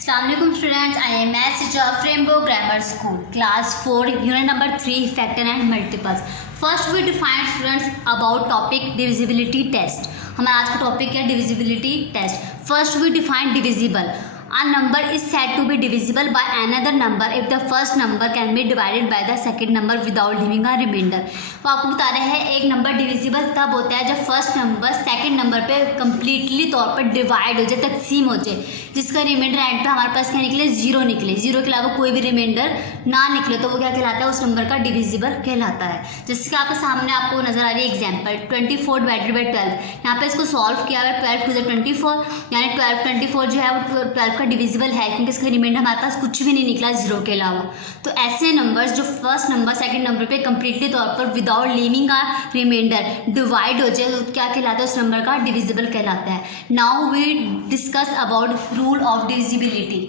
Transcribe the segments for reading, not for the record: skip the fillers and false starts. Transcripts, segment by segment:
Assalamualaikum students, I am Maths teacher of Rainbow Grammar School, Class 4, Unit number 3, Factor and Multiples. First we define students about topic divisibility test. हमारा आज का topic है divisibility test. First we define divisible. A number is said to be divisible by another number if the first number can be divided by the second number without leaving a remainder. वो आपको बता रहे हैं एक number divisible तब होता है जब फर्स्ट नंबर सेकंड नंबर पे कम्प्लीटली तौर पर डिवाइड हो जाए, तकसीम हो जाए, जिसका रिमाइंडर एंड पे हमारे पास क्या निकले, जीरो निकले, जीरो के अलावा कोई भी रिमाइंडर ना निकले तो वो क्या कहलाता है, उस नंबर का डिविजिबल कहलाता है. जैसे कि आपके सामने आपको नजर आ रही है एग्जाम्पल 24 डिवाइडेड बाई 12. यहाँ पे इसको सॉल्व किया है 12 टू द 24, यानी 24 जो है वो 12 का डिविजिबल है क्योंकि इसका रिमाइंडर हमारे पास कुछ भी नहीं निकला जीरो के अलावा. तो ऐसे नंबर्स जो फर्स्ट नंबर सेकंड नंबर पे कम्प्लीटली तौर पर विदाउट लीविंग आ रिमाइंडर डिवाइड हो जाए तो क्या कहलाता है, उस नंबर का डिविजिबल कहलाता है. Now we discuss about rule of divisibility.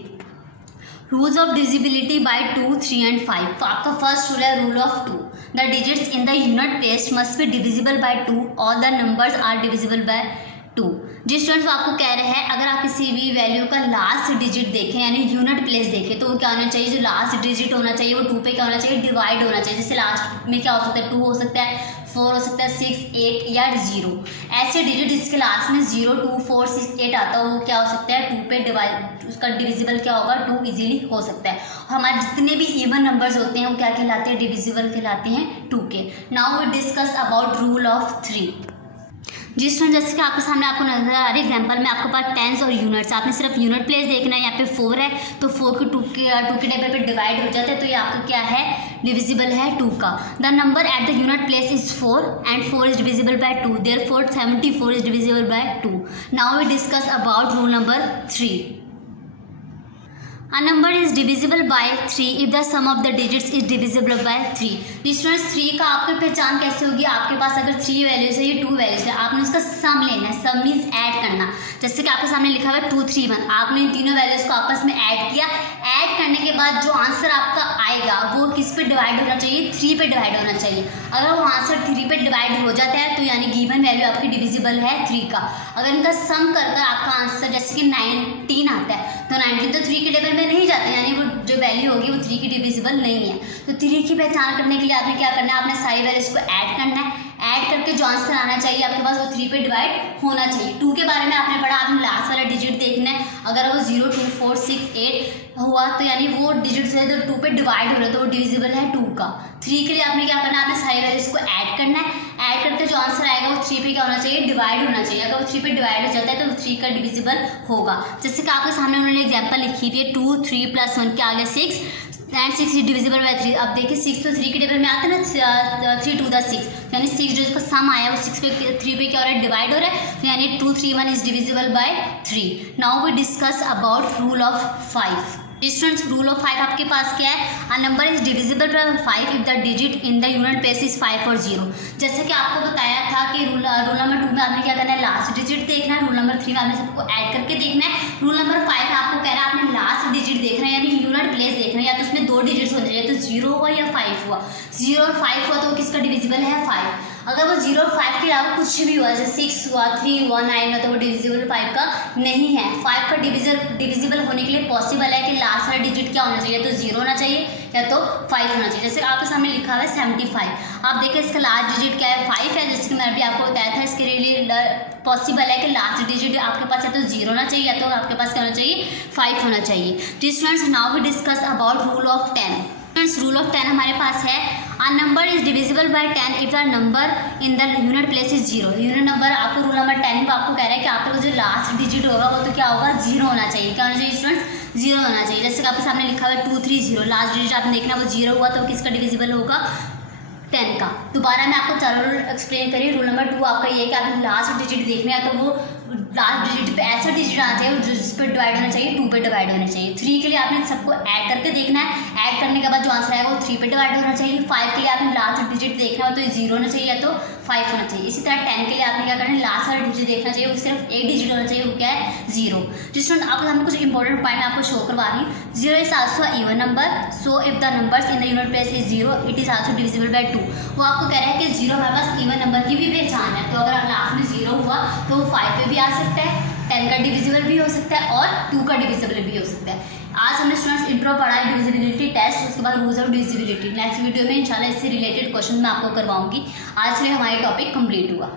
Rules of divisibility by 2, 3 and 5. तो आपका फर्स्ट रूल है rule of 2. The digits in the unit place must be divisible by 2. All the numbers are divisible by 2. जिस students आपको कह रहे हैं अगर आप किसी भी वैल्यू का लास्ट डिजिट देखें यानी यूनिट प्लेस देखें तो वो क्या होना चाहिए, जो लास्ट डिजिट होना चाहिए वो 2 पे क्या होना चाहिए, डिवाइड होना चाहिए. जैसे लास्ट में क्या हो सकता है, 2 हो सकता है, 4 हो सकता है, 6, 8 या 0. ऐसे डिजिट जिसके लास्ट में 0, 2, 4, 6, 8 आता है वो क्या हो सकता है, 2 पे डिवाइड, उसका डिविजिबल क्या होगा, 2 इजीली हो सकता है. हमारे जितने भी इवन नंबर्स होते हैं वो क्या कहलाते हैं, डिविजिबल कहलाते हैं 2 के. Now we discuss about rule of 3. जिस स्टूडेंट जैसे कि आपके सामने आपको नजर आ रही है एग्जाम्पल में आपके पास टेंस और यूनिट्स, आपने सिर्फ यूनिट प्लेस देखना है. यहाँ पे 4 है तो 4 को 2 के टेबल पे डिवाइड हो जाता है तो ये आपका क्या है, डिविजिबल है 2 का. The number at the unit place is 4 and 4 is divisible by 2, therefore 74 is divisible by 2. Now we discuss about rule number 3. A number is divisible by 3 if the sum of the digits is divisible by 3. Students 3 का आपकी पहचान कैसे होगी, आपके पास अगर 3 values है, ये 2 values है, आपने उसका सम लेना है. सम मीन्स ऐड करना. जैसे कि आपके सामने लिखा हुआ है 2, 3, 1. आपने इन तीनों वैल्यूज को आपस में ऐड किया. ऐड करने के बाद जो आंसर आपका आएगा वो किस पे डिवाइड होना चाहिए, 3 पे डिवाइड होना चाहिए. अगर वो आंसर 3 पे डिवाइड हो जाता है तो यानी गिवन वैल्यू आपकी डिविजिबल है 3 का. अगर इनका सम कर आपका आंसर जैसे कि 19 आता है तो 19 तो 3 के टेबल में नहीं जाता, यानी वो जो वैल्यू होगी वो 3 की डिविजिबल नहीं है. तो 3 की पहचान करने के लिए आपने क्या करना है, आपने सारी वैल्यूज को ऐड करना है. ऐड करके जो आंसर आना चाहिए आपके पास वो 3 पे डिवाइड होना चाहिए. 2 के बारे में आपने पढ़ा, आपने लास्ट वाला डिजिट देखना है. अगर वो 0, 2, 4, 6, 8 हुआ तो यानी वो डिजिट से तो 2 पे डिवाइड हो रहा है तो वो डिविजिबल है 2 का. 3 के लिए आपने क्या करना है, आपने सारी वैल्यूज को ऐड करना है. ऐड करके जो आंसर आएगा वो 3 पे क्या होना चाहिए, डिवाइड होना चाहिए. अगर वो 3 पे डिवाइड हो जाता है तो 3 का डिविजिबल होगा. जैसे कि आपके सामने उन्होंने एग्जाम्पल लिखी थी 2, 3 + 1 के आगे 6 एंड 6 इज डिविजिबल बाय 3. अब देखिए 6 तो 3 के टेबल में आता है ना, 3 टू द 6, यानी 6 जो इसका सम आया वो 6 पे 3 पे क्या हो रहा है, डिवाइड हो रहा है. तो यानी 2, 3, 1 is divisible by 3. Now we discuss about rule of 5. Students rule of 5 आपके पास क्या है, a number is divisible by 5 if the digit in the unit place is 5 और 0. जैसे कि आपको बताया था कि रूल नंबर 2 में आपने क्या करना है, लास्ट डिजिट देखना है. रूल नंबर 3 में आपने सबको ऐड करके देखना है. रूल नंबर 5 में आपको कह रहा है आपने लास्ट डिजिट देखना है यानी यूनिट प्लेस देखना है, या तो उसमें 2 डिजिट्स होने चाहिए, तो 0 हुआ या 5 हुआ. 0 और 5 हुआ तो वो किसका डिविजिबल है, 5. अगर वो 0 और 5 के अलावा कुछ भी हुआ, जैसे 6 हुआ, 3 हुआ, 9 हुआ, तो वो डिविजिबल 5 का नहीं है. 5 का डिविजिबल होने के लिए पॉसिबल है कि लास्ट वाला डिजिट क्या होना चाहिए, तो 0 होना चाहिए या तो 5 होना चाहिए. जैसे आपके सामने लिखा हुआ है 75. आप देखिए इसका लास्ट डिजिट क्या है, 5 है. जैसे कि मैंने भी आपको बताया था इसके लिए पॉसिबल है कि लास्ट डिजिट आपके पास है तो 0 होना चाहिए या तो आपके पास क्या होना चाहिए, 5 होना चाहिए. तो students now we discuss about rule of 10. Rule of 10 हमारे पास है, a number is divisible by 10 if the number in the unit place is 0. Unit number आपको रूल नंबर 10 में आपको कह रहा है कि आपका जो लास्ट डिजिट होगा वो तो क्या होगा, 0 होना चाहिए. क्या होना चाहिए स्टूडेंट्स, 0 होना चाहिए. जैसे कि आपके सामने लिखा हुआ है 2, 3, 0. लास्ट डिजिट आपने देखना वो 0 हुआ तो किसका डिविजिबल होगा, 10 का. दोबारा मैं आपको चारों रूल एक्सप्लेन करिए. रूल नंबर 2 आपका ये है कि आपने लास्ट डिजिट देखना है तो वो लास्ट डिजिट पे ऐसा डिजिट आना चाहिए जिस पे डिवाइड होना चाहिए, 2 पे डिवाइड होना चाहिए. 3 के लिए आपने सबको ऐड करके देखना है. ऐड करने के बाद जो आंसर आएगा वो 3 पे डिवाइड होना चाहिए. 5 के लिए आपने लास्ट डिजिट देखना हो तो 0 होना चाहिए या तो 5 होना चाहिए. इसी तरह 10 के लिए आपने क्या करना है, लास्ट वाला डिजिट देखना चाहिए, वो सिर्फ एक डिजिट होना चाहिए, वो क्या है, 0. जिस आपको हम कुछ इंपॉर्टेंट पॉइंट आपको शो करवा रही हूँ. 0 is also even number, so if the numbers in the unit place is 0 it is also divisible by 2. वो आपको कह रहा है कि 0 हमारे पास इवन नंबर की भी पहचान है. तो अगर लास्ट में 0 हुआ तो 5 पे भी आ सकता है, 10 का डिविजिबल भी हो सकता है और 2 का डिविजिबल भी हो सकता है। आज हमने स्टूडेंट्स इंट्रो पढ़ा है डिविजिबिलिटी टेस्ट, उसके बाद rules of divisibility. Next video में इंशाल्लाह इससे रिलेटेड क्वेश्चन मैं आपको करवाऊंगी। आज के लिए हमारी टॉपिक कंप्लीट हुआ।